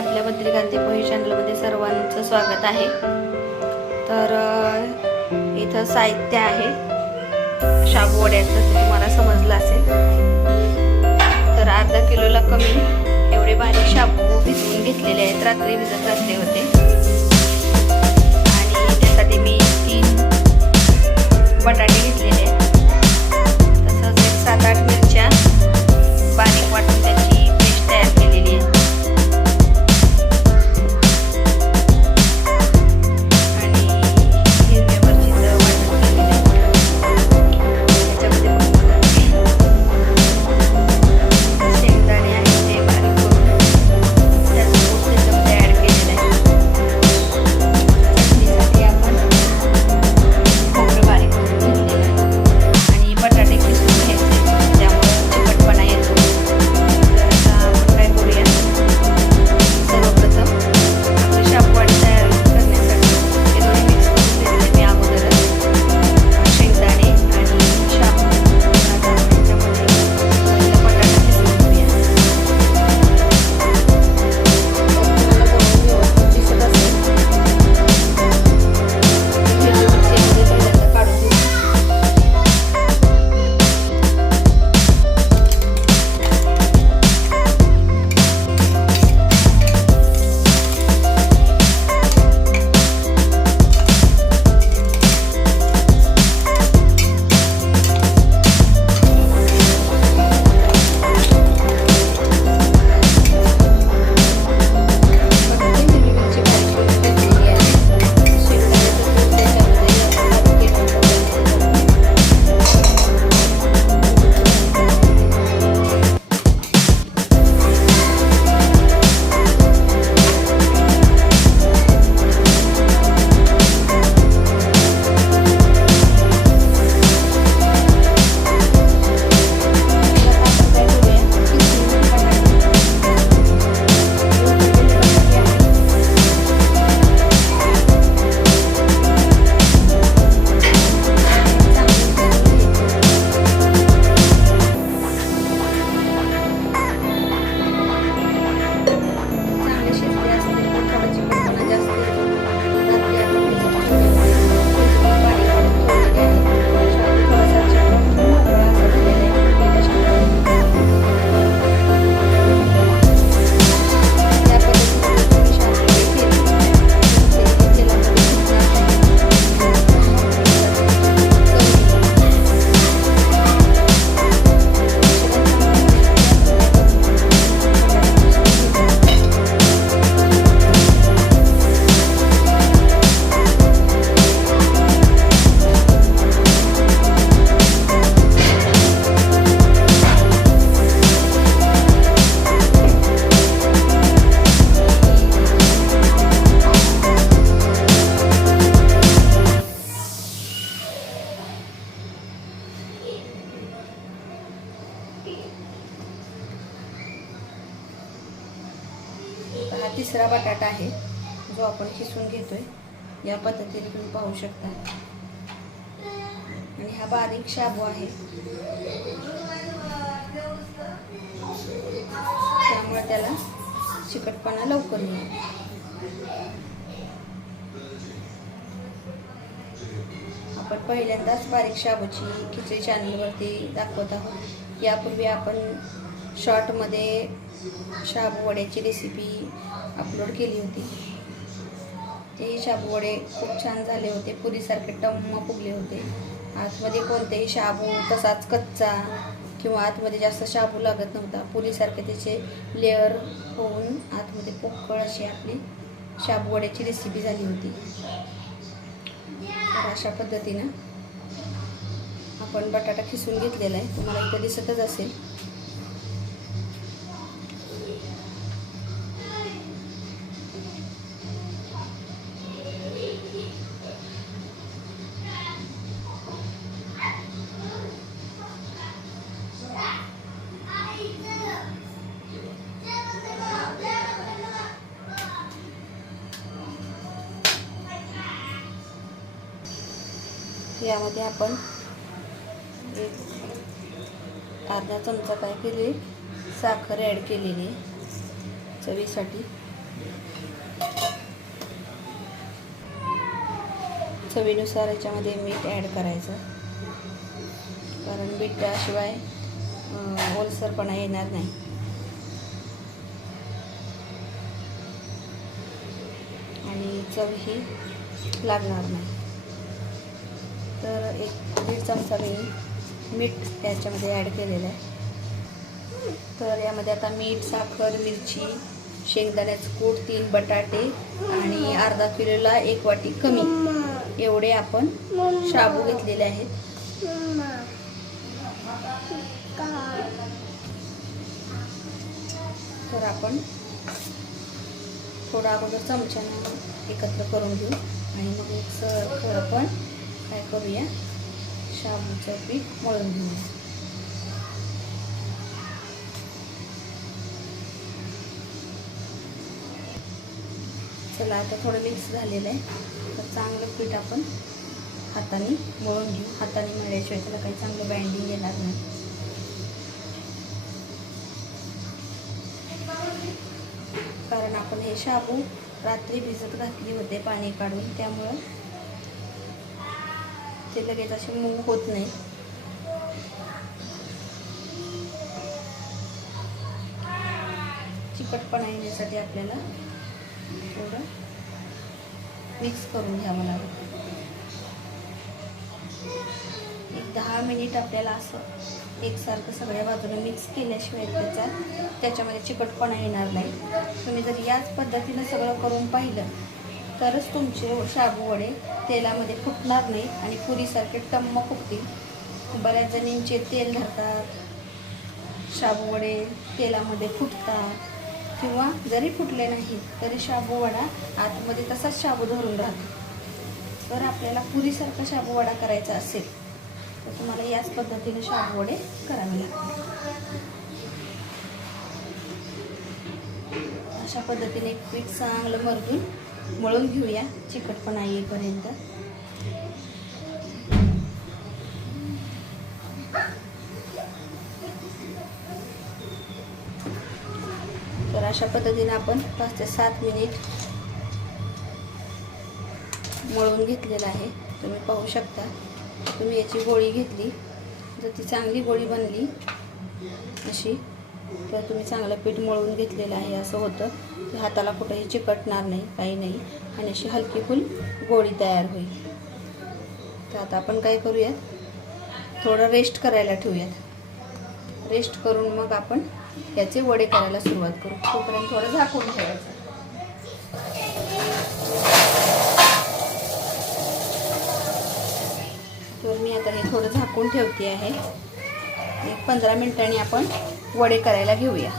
आपल्या बद्रिकांती पोहे चॅनलमध्ये सर्वांचं स्वागत आहे। तर इथं साहित्य आहे शाबू वड्याचं, ते तुम्हाला समजलं असेल। तर अर्धा किलोला कमी एवढे बारीक शाबू भिजवून घेतलेले आहेत, रात्री भिजत घातले होते। आणि त्यासाठी मी 3 बटाटे घेतलेले आहेत, तसंच 7-8 मिरच्या बारीक वाटून त्याची पेस्ट तयार केलेली आहे। आणि हिरव्या मिरचीचं वाटण केलेलं आहे। त्याच्यामध्ये शेंगदाणे आहेत ते बारीक करून त्याचं कूट त्याच्यामध्ये ॲड केलेलं आहे। चटणीसाठी आपण खोबरं बारीक करून घेतलेलं आहे आणि बटाटे किसून घ्यायचे, त्यामुळे चिकटपणा येतो। तर आता आपण काय करूया, सर्वप्रथम आपली शाबूवडी तयार करण्यासाठी हे दोन्ही मिक्स करून घेतले मी अगोदरच, शेंगदाणे आणि शाबू। आता आपण त्याच्यामध्ये पहिला बटाटा किसून घेऊया। व्यवस्थित दिसत असेल हिरवी मिरची पहिल्यांदा काढून घेऊ। हा तिसरा बटाटा आहे जो आपण किसून घेतोय, या पद्धतीने तुम्ही पाहू शकता। आणि हा बारीक शाबू आहे, त्यामुळे त्याला चिकटपणा लवकर येईल। आपण पहिल्यांदाच बारीक शाबूची खिचडी चॅनलवरती दाखवत आहोत। यापूर्वी आपण शॉर्टमध्ये शाबू वड्याची रेसिपी अपलोड केली होती। ते शाबू वडे खूप छान झाले होते, पुरीसारखे टम्म फुगले होते। आतमध्ये कोणतेही शाबू तसाच कच्चा किंवा आतमध्ये जास्त शाबू लागत नव्हता, पुरीसारखे त्याचे लेअर होऊन आतमध्ये पोकळ अशी आपली शाबू वड्याची रेसिपी झाली होती। तर अशा पद्धतीनं आपण बटाटा खिसून घेतलेला आहे, तुम्हाला इथं दिसतच असेल। यामध्ये आपण एक अर्धा चमचा काय केले साखर ॲड केलेली चवीसाठी। चवीनुसार याच्यामध्ये मीठ ॲड करायचं, कारण मीठाशिवाय ओलसरपणा येणार नाही. आणि चव ही लागणार नाही. तर 1-1.5 चमचा मी मीठ याच्यामध्ये ॲड केलेलं आहे. तर यामध्ये आता मीठ, साखर, मिरची, शेंगदाण्याचं कूट, 3 बटाटे आणि अर्धा किलोला 1 वाटी कमी एवढे आपण शाबू घेतलेले आहेत. तर आपण थोडा अगोदर चमच्यानं एकत्र करून घेऊ आणि मग मिक्सर आपण काय करूया, शाबूचं पीठ मळून घेऊया. चला आता थोडं मिक्स झालेलं आहे. तर चांगलं पीठ आपण हाताने मळून घेऊ. हाताने मळल्याशिवाय त्याला काही चांगलं बाइंडिंग येणार नाही. कारण आपण हे शाबू रात्री भिजत घातली होते पाणी काढून, त्यामुळं ते लगेच असे मऊ होत नाही. चिकटपणा येण्यासाठी आपल्याला थोडं मिक्स करून घ्यावं लागेल. 10 मिनिट आपल्याला असं एकसारखं सगळ्या बाजूने मिक्स केल्याशिवाय त्याच्यामध्ये चिकटपणा येणार नाही. तुम्ही जर याच पद्धतीनं सगळं करून पाहिलं तरच तुमचे शाबू वडे तेलामध्ये फुटणार नाही आणि पुरीसारखे टम्म फुटतील. बऱ्याच जणींचे तेल धरतात, शाबू वडे तेलामध्ये फुटतात, किंवा जरी फुटले नाही तरी शाबू वडा आतमध्ये तसाच शाबू धरून राहतो. तर आपल्याला पुरीसारखा शाबू वडा करायचा असेल तर तुम्हाला याच पद्धतीने शाबू वडे करावे लागतील. अशा पद्धतीने पीठ चांगलं मळून घेऊया चिकटपणा येईपर्यंत. तर अशा पद्धतीने आपण 5 ते 7 मिनिट मळून घेतलेलं आहे. तुम्ही पाहू शकता. तुम्ही याची गोळी घेतली तर ती चांगली गोळी बनली अशी, तर तुम्ही चांगलं पीठ मळून घेतलेलं आहे असं होतं. हाताला कुठेही चिकटणार नाही, काही नाही, आणि अशी हलकी फुल गोळी तयार होईल. तर आता आपण काय करूयात, थोडं रेस्ट करायला ठेवूयात. रेस्ट करून मग आपण याचे वडे करायला सुरुवात करू. तोपर्यंत थोडं झाकून ठेवायचं. तर मी आता हे थोडं झाकून ठेवते आहे. 15 मिनिटांनी आपण वडे करायला घेऊया.